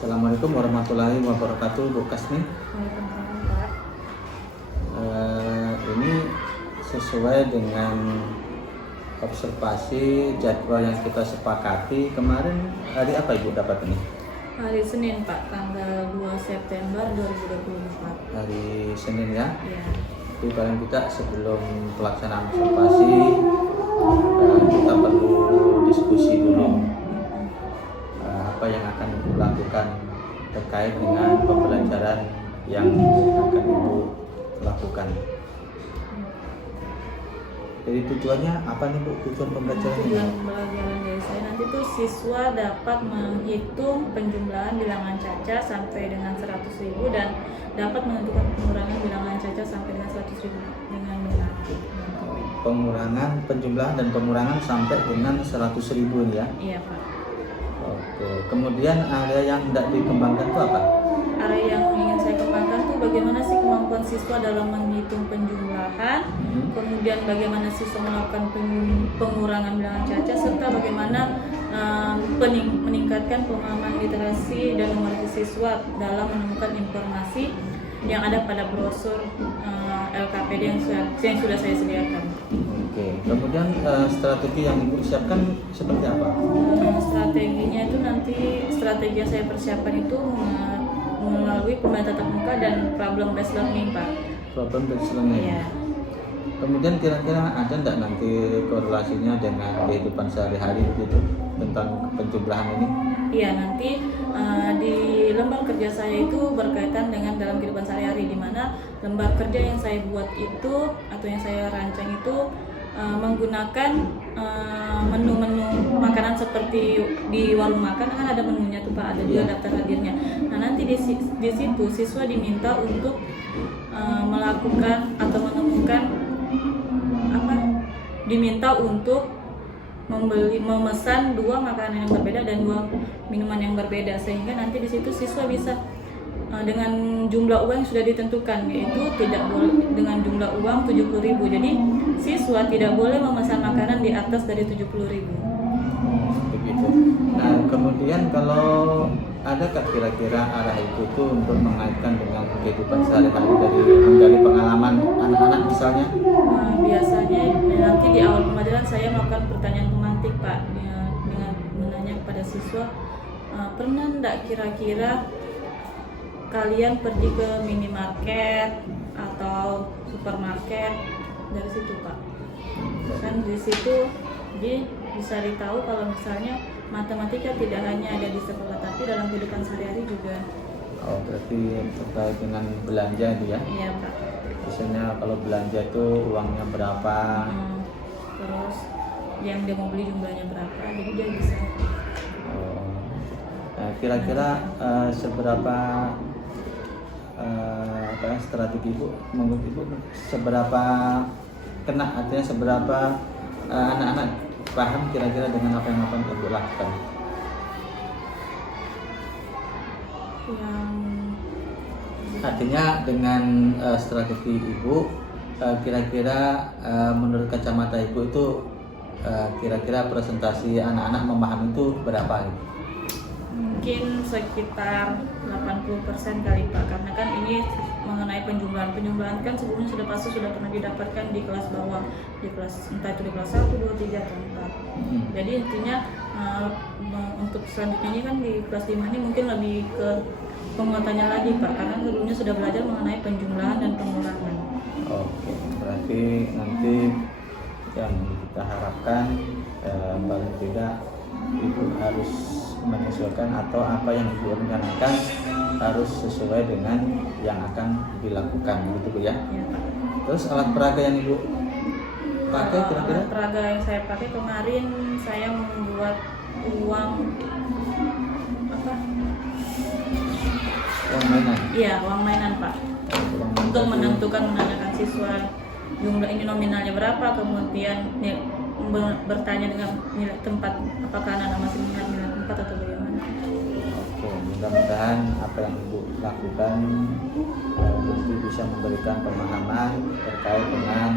Assalamualaikum warahmatullahi wabarakatuh, Bu Kasmi. Waalaikumsalam, Pak. Ini sesuai dengan observasi jadwal yang kita sepakati kemarin. Hari apa Ibu dapat ini? Hari Senin, Pak, tanggal 2 September 2024. Hari Senin ya. Iya. Jadi paling tidak sebelum pelaksanaan observasi kita perlu diskusi dulu apa yang akan Ibu lakukan terkait dengan pembelajaran yang akan Ibu lakukan. Jadi tujuannya apa nih Bu, tujuan pembelajaran ini? Tujuan pembelajaran dari saya nanti tuh siswa dapat menghitung penjumlahan bilangan caca sampai dengan 100.000 dan dapat menentukan pengurangan bilangan caca sampai dengan 100.000 dengan benar. Pengurangan penjumlahan dan pengurangan sampai dengan 100.000 ya? Iya, Pak. Oke. Kemudian area yang tidak dikembangkan itu apa? Area yang ingin saya kembangkan tuh bagaimana sih kemampuan siswa dalam menghitung penjumlahan, kemudian bagaimana siswa melakukan pengurangan bilangan caca, serta bagaimana meningkatkan pemahaman literasi dan numerasi siswa dalam menemukan informasi yang ada pada brosur LKPD yang sudah saya sediakan. Oke. Kemudian strategi yang Ibu siapkan seperti apa? Strateginya itu nanti strategi yang saya persiapkan itu melalui pembelajaran tatap muka dan problem based learning, Pak. Problem based learning. Iya. Kemudian kira-kira ada enggak nanti korelasinya dengan kehidupan sehari-hari begitu tentang penjumlahan ini? Iya, nanti di lembar kerja saya itu berkaitan dengan dalam kehidupan sehari-hari, di mana lembar kerja yang saya buat itu atau yang saya rancang itu menggunakan menu-menu makanan seperti di warung makan kan ada menunya tuh Pak, ada juga daftar hadirnya. Nah nanti di situ siswa diminta untuk melakukan atau menemukan diminta untuk memesan 2 makanan yang berbeda dan 2 minuman yang berbeda, sehingga nanti di situ siswa bisa dengan jumlah uang yang sudah ditentukan, yaitu tidak boleh dengan jumlah uang 70.000. Jadi siswa tidak boleh memesan makanan di atas dari 70.000. Begitu. Nah kemudian kalau ada kira-kira arah itu tuh untuk mengaitkan dengan kehidupan sehari-hari dari pengalaman anak-anak misalnya? Biasanya nanti di awal pembelajaran saya melakukan pertanyaan pemantik, Pak, dengan menanya kepada siswa, pernah enggak kira-kira kalian pergi ke minimarket atau supermarket, dari situ Pak. Kan di situ bisa ditahu kalau misalnya matematika tidak hanya ada di sekolah tapi dalam kehidupan sehari-hari juga. Oh berarti terkait dengan belanja itu ya? Iya Pak. Biasanya kalau belanja tuh uangnya berapa? Terus yang dia mau beli jumlahnya berapa, jadi dia bisa. Nah, kira-kira seberapa strategi Ibu, menurut Ibu seberapa kena, artinya seberapa anak-anak paham kira-kira dengan apa yang akan Ibu lakukan? Artinya dengan strategi Ibu, kira-kira menurut kacamata Ibu itu kira-kira presentasi anak-anak memahami itu berapa Ibu? Mungkin sekitar 80% kali Pak, karena kan ini mengenai penjumlahan kan sebelumnya sudah pernah didapatkan di kelas bawah, di kelas entah itu di kelas 1, 2, 3 atau 4. Jadi intinya untuk selanjutnya ini kan di kelas 5 ini mungkin lebih ke penguatannya lagi Pak, karena sebelumnya sudah belajar mengenai penjumlahan dan pengurangan. Oke, berarti nanti yang kita harapkan paling tidak Ibu harus menyesuaikan atau apa yang Ibu rencanakan harus sesuai dengan yang akan dilakukan, gitu Bu ya. Ya Pak. Terus alat peraga yang Ibu pakai kira-kira? Alat peraga yang saya pakai kemarin saya membuat uang mainan. Iya, uang mainan Pak. Untuk menanyakan siswa jumlah ini nominalnya berapa, kemudian bertanya dengan nilai tempat, apakah anak masih ingat nilai tempat atau bagaimana. Oke, mudah-mudahan apa yang Ibu lakukan tentu bisa memberikan pemahaman terkait dengan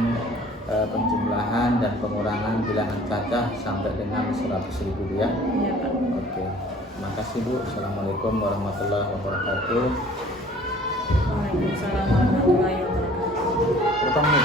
penjumlahan dan pengurangan bilangan caca sampai dengan 100.000 ya. Iya Pak. Oke. Terima kasih Bu. Assalamualaikum warahmatullahi wabarakatuh. Waalaikumsalam warahmatullahi wabarakatuh. Bertemu.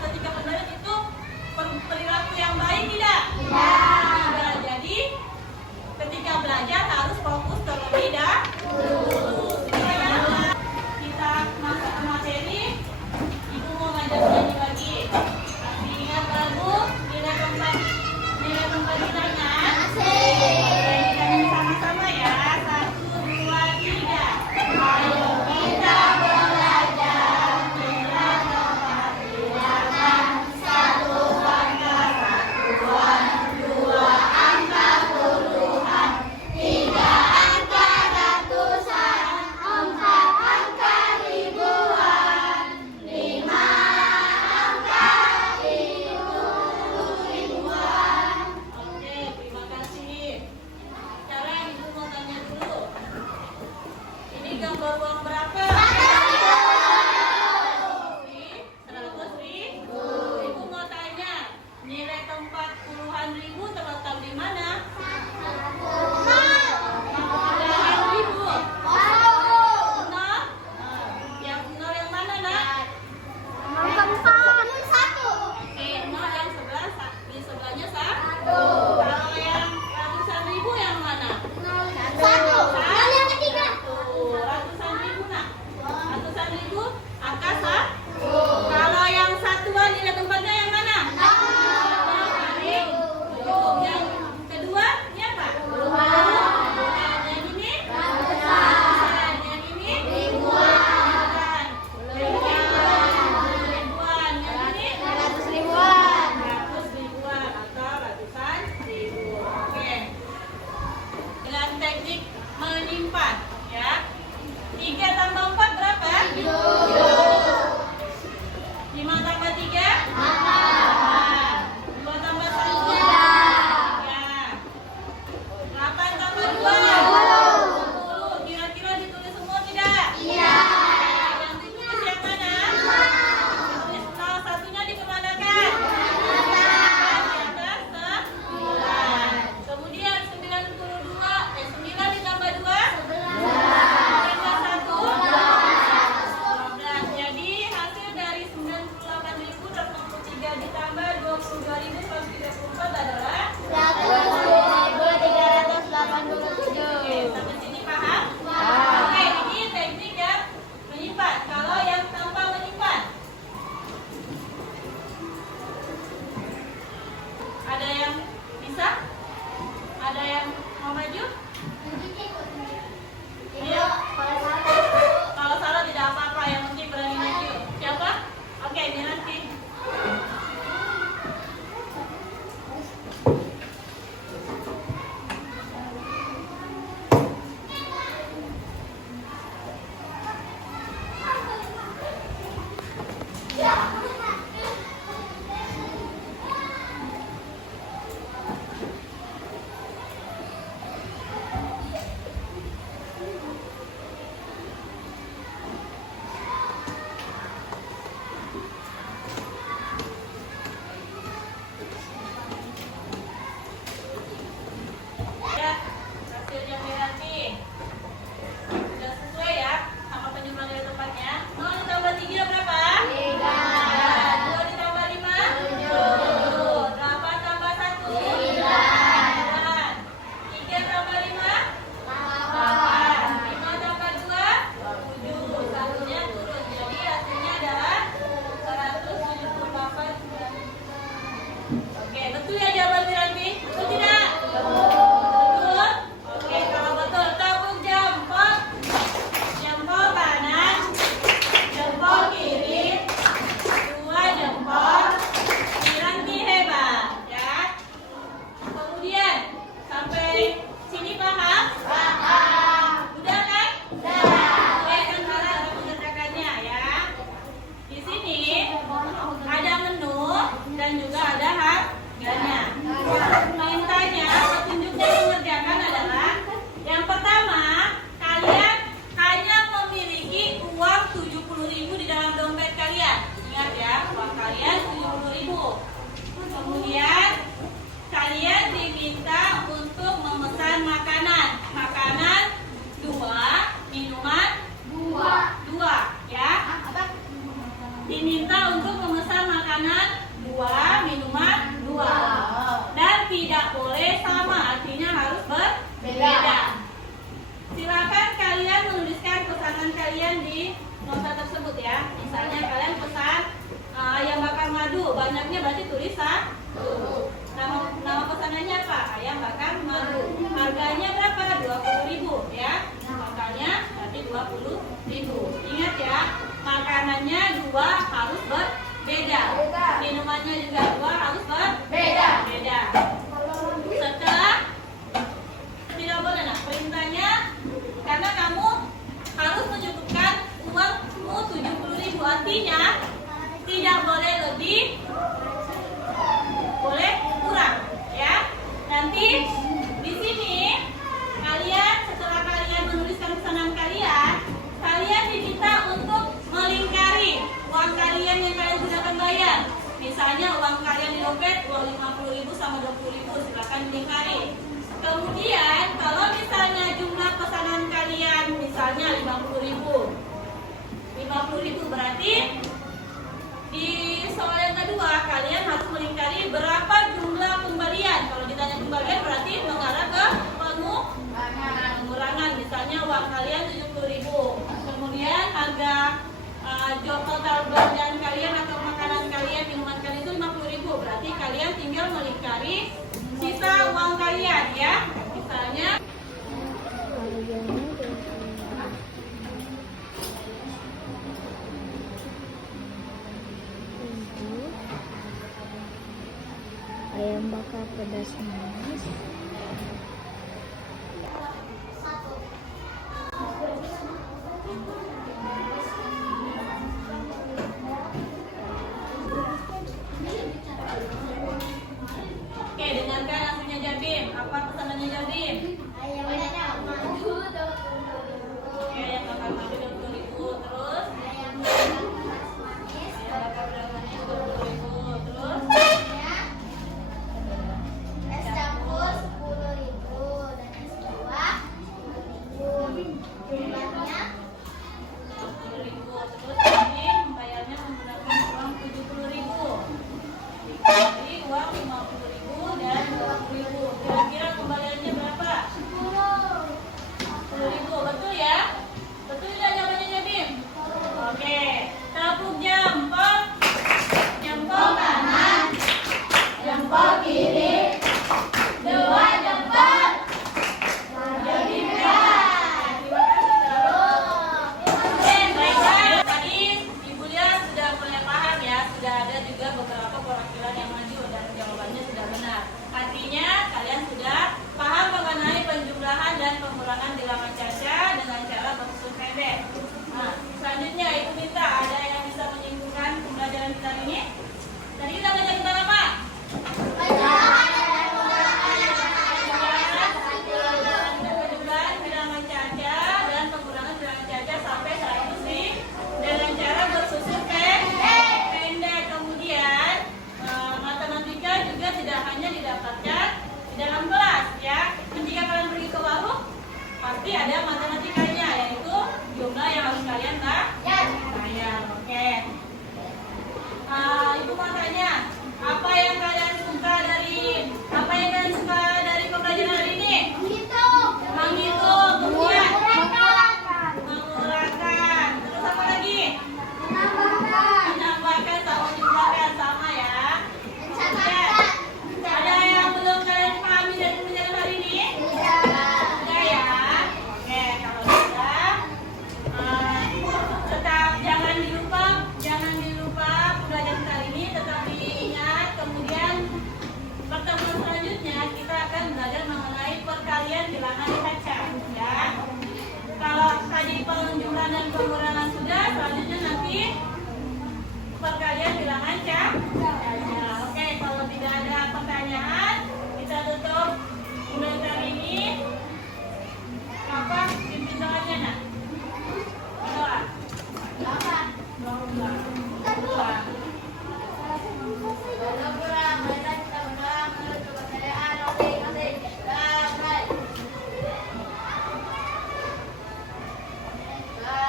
ketika belajar itu perilaku yang baik tidak? Tidak. Jadi ketika belajar harus fokus terlebih dahulu. Kita masuk ke materi. Ibu mau ngajak nyanyi lagi. Masih ingat lagu nilai tempat ditanya? Nyanyi sama-sama ya. 1, 2, 3. Ayo kita belajar nilai tempat bilangan. 1 angka satuan, 2 angka puluhan, 3 angka ratusan, 4 angka ribuan, 5 angka ribuan. Oke, terima kasih. Sekarang ibu mau tanya dulu. Ini gambar uang berapa? 100 ribu. Ibu mau tanya, nilai tempat puluhan ribu terletak di mana? Puluhan ribu. Nol? Yang nol yang mana, Nak? Oke, nol yang sebelah, di sebelahnya 1. Kalau yang ratusan ribu yang mana? Ratusan ribu, Nak. Ratusan ribu, angka 1. Kalau yang satuan nilai tempatnya yang mana? Yang kedua, ini apa? Yang ini? Yang ini? Ribuan. Yang ini? Ratus ribuan atau ratusan ribu. Oke. Dengan teknik menyimpan, ya. 3 tambah 4 berapa? 5 tambah 3? 2 tambah 1? 8 tambah 2? 10. Kira-kira ditulis semua tidak? Iya. Yang ditulis yang mana? Ditulis salah satunya dikemanakan? Di atas 9. Kemudian 9 ditambah 2? 11. Tambah 1? 12. Jadi hasil dari 98.083 ditambah 22.134 adalah? Oke, sampai sini paham? Oke, ini teknik yang menyimpan. Kalau yang tanpa menyimpan, ada yang bisa? Ada yang mau maju? Iya. Kalau salah tidak apa-apa, yang penting berani maju. Siapa? Oke, ini nanti. Ya, hasilnya berarti sudah sesuai ya sama penyumbang nilai tempatnya. 0 ditambah 3 berapa? 3. 2 ditambah 5? 7. 8 tambah 1? 9. 3 tambah 5? 8. 5 tambah 2? 7. Satunya turun. Jadi hasilnya adalah 178. Oke, betul ya jawaban Miranti? Betul tidak? Betul? Oke, kalau betul tepuk jempol. Jempol kanan, jempol kiri, 2 jempol. Miranti hebat, ya. Kemudian sampai sini paham? Paham. Udah kan? Udah. Oke, sekarang ada pengerjakannya ya. Di sini ada menu dan juga ada harganya. Mintanya, petunjuknya mengerjakan adalah yang pertama, kalian hanya memiliki uang 70.000 di dalam dompet kalian. Ingat ya, uang kalian 70.000. Kemudian kalian diminta untuk memesan makanan. Makanan 2, minuman 2 ya. Diminta untuk memesan makanan ya. Misalnya kalian pesan ayam bakar madu, banyaknya berarti tulis satu. Nama pesanannya apa? Ayam bakar madu. Harganya berapa? 20.000 ya. Makanya berarti 20.000. Ingat ya, makanannya dua harus berbeda. Minumannya juga dua harus berbeda. Setelah tidak boleh, nah perintahnya karena kamu harus mencukupkan uangmu 70.000, artinya tidak boleh lebih, boleh kurang ya. Nanti di sini kalian setelah kalian menuliskan pesanan kalian, kalian diminta untuk melingkari uang kalian yang kalian gunakan bayar. Misalnya uang kalian di dompet uang 50.000 sama 20.000, silakan dilingkari. Kemudian kalau misalnya jumlah pesanan kalian misalnya 50.000 berarti di soal yang kedua kalian harus melingkari berapa jumlah kembalian. Kalau ditanya kembalian berarti mengarah ke pengurangan. Misalnya uang kalian 70.000, kemudian harga total belanjaan kalian atau makanan kalian, minuman kalian itu 50.000, berarti kalian tinggal melingkari sisa uang kalian ya. Misalnya ayam bakar pedas manis, oke, dengarkan langsungnya Jabim. Apa pesanannya Jabim? ayam bakar madu, Oke, yang bakar madu 20.000, terus ayam bakar pedas manis, ayam bakar beragamnya 20.000, terus es campur 10.000 dan es buah 10.000. Jumlahnya 10.000, terus ini membayarnya menggunakan uang 70.000. Dikali uang 50.000 dan 20.000. Kira-kira kembaliannya berapa? 10.000, betul ya? Betul tidak jawabannya Jabim? Oke, tepuk jempol. Jempol kanan, jempol kiri, dua jempol. Jabim ya. Terima kasih. Oke, baiklah. Tadi Ibu lihat sudah mulai paham ya. Sudah ada juga beberapa perwakilan yang maju dan jawabannya sudah benar. Artinya kalian sudah paham mengenai penjumlahan dan pengurangan bilangan caca dengan cara bersusun pendek. Nah, selanjutnya Ibu minta ada yang bisa menyimpulkan pembelajaran kita hari ini. Tadi kita belajar tentang apa? Penjumlahan bilangan caca dan pengurangan bilangan caca sampai 100 dengan cara bersusun pendek. Kemudian matematika juga tidak hanya didapatkan di dalam kelas ya. Ketika kalian pergi ke warung pasti ada matematikanya, yaitu jumlah yang harus kalian bayar. Oke. Ibu mau tanya, apa yang kalian suka dari pembelajaran hari ini? Menghitung, kemudian mengurangkan, terus apa lagi? Menambahkan sama menjumlahkan, sama ya. Ada yang belum kalian pahami dari pembelajaran hari ini? Sudah ya. Oke, kalau sudah, tetap jangan dilupa pembelajaran kali ini, tetap diingat. Kemudian pertemuan selanjutnya kita akan belajar mengenai perkalian bilangan caca ya. Kalau tadi penjumlahan dan pengurangan sudah, selanjutnya nanti perkalian bilangan caca. Oke, kalau tidak ada pertanyaan, kita tutup pembelajaran kali ini. Apa pimpin doanya nak? Doa. Doa.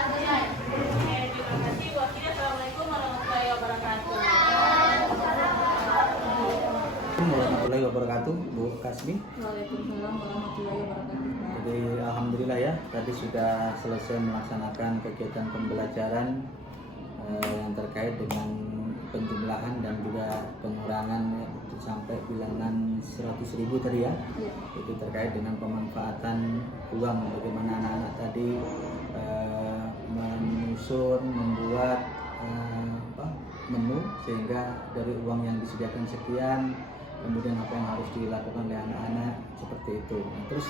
Oke, terima kasih. Wakilnya, Assalamualaikum warahmatullahi wabarakatuh. Warahmatullahi wabarakatuh, Bu Kasbi. Waalaikumsalam warahmatullahi wabarakatuh. Jadi alhamdulillah ya, tadi sudah selesai melaksanakan kegiatan pembelajaran yang terkait dengan penjumlahan dan juga pengurangan sampai bilangan 100.000 tadi ya. Iya. Itu terkait dengan pemanfaatan uang, bagaimana anak-anak tadi menyusun, membuat menu, sehingga dari uang yang disediakan sekian, kemudian apa yang harus dilakukan oleh anak-anak seperti itu. Nah, terus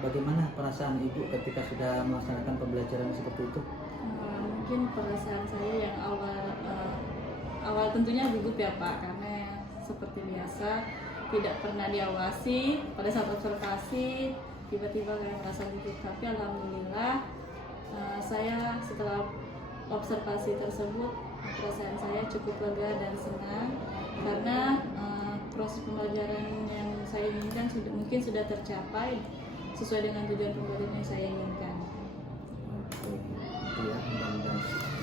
bagaimana perasaan ibu ketika sudah melaksanakan pembelajaran seperti itu? Mungkin perasaan saya yang awal tentunya gugup ya Pak, karena seperti biasa tidak pernah diawasi. Pada saat observasi tiba-tiba saya merasa gugup, tapi alhamdulillah saya setelah observasi tersebut perasaan saya cukup lega dan senang, karena proses pembelajaran yang saya inginkan mungkin sudah tercapai sesuai dengan tujuan pembelajaran yang saya inginkan. Oke, itu ya, mudah-mudahan.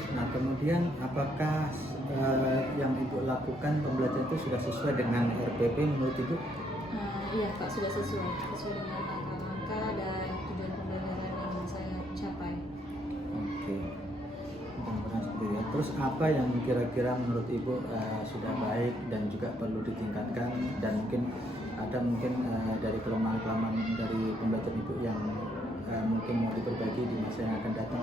Nah, kemudian apakah yang ibu lakukan pembelajaran itu sudah sesuai dengan RPP menurut ibu? Iya Pak, sudah sesuai dengan langkah-langkah dan tujuan pembelajaran yang saya capai. Oke, mudah-mudahan seperti itu ya. Terus apa yang kira-kira menurut ibu sudah baik dan juga perlu ditingkatkan, dan mungkin ada dari kelemahan-kelemahan dari pembelajaran ibu yang mungkin mau diperbaiki di masa yang akan datang?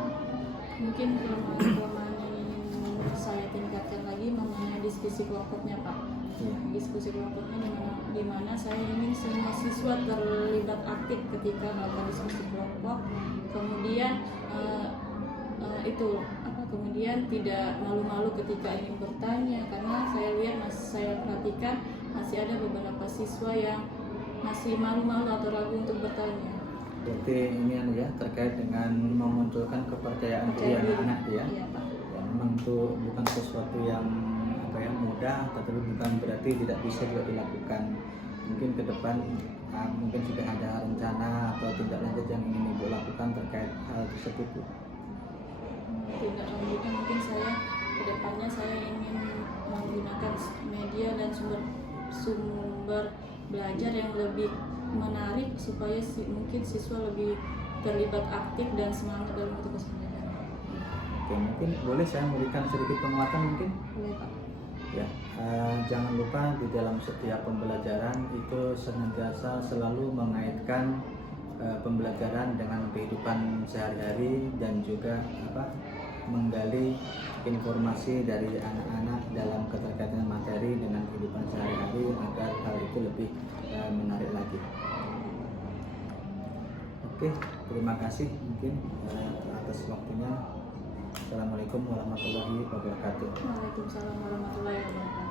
Mungkin kelemahan yang ingin saya tingkatkan lagi mengenai diskusi kelompoknya Pak. Iya. Diskusi kelompoknya di mana saya ingin semua siswa terlibat aktif ketika melakukan diskusi kelompok. Kemudian kemudian tidak malu-malu ketika ingin bertanya, karena saya perhatikan masih ada beberapa siswa yang masih malu-malu atau ragu untuk bertanya. Berarti ini ya terkait dengan memunculkan kepercayaan diri anak-anak ya. Iya Pak. Ya, memang itu bukan sesuatu yang mudah, tetapi bukan berarti tidak bisa juga dilakukan. Mungkin ke depan mungkin sudah ada rencana atau tindak lanjut yang ingin ibu lakukan terkait hal tersebut, Bu? Tindak lanjutnya mungkin saya kedepannya saya ingin menggunakan media dan sumber belajar yang lebih menarik supaya mungkin siswa lebih terlibat aktif dan semangat dalam tugas pembelajaran. Oke, mungkin boleh saya memberikan sedikit penguatan mungkin? Boleh Pak. Ya, jangan lupa di dalam setiap pembelajaran itu senantiasa selalu mengaitkan pembelajaran dengan kehidupan sehari-hari dan juga menggali informasi dari anak-anak dalam keterkaitan materi dengan kehidupan sehari-hari agar hal itu lebih menarik lagi. Oke, terima kasih mungkin atas waktunya. Assalamualaikum warahmatullahi wabarakatuh. Waalaikumsalam warahmatullahi wabarakatuh.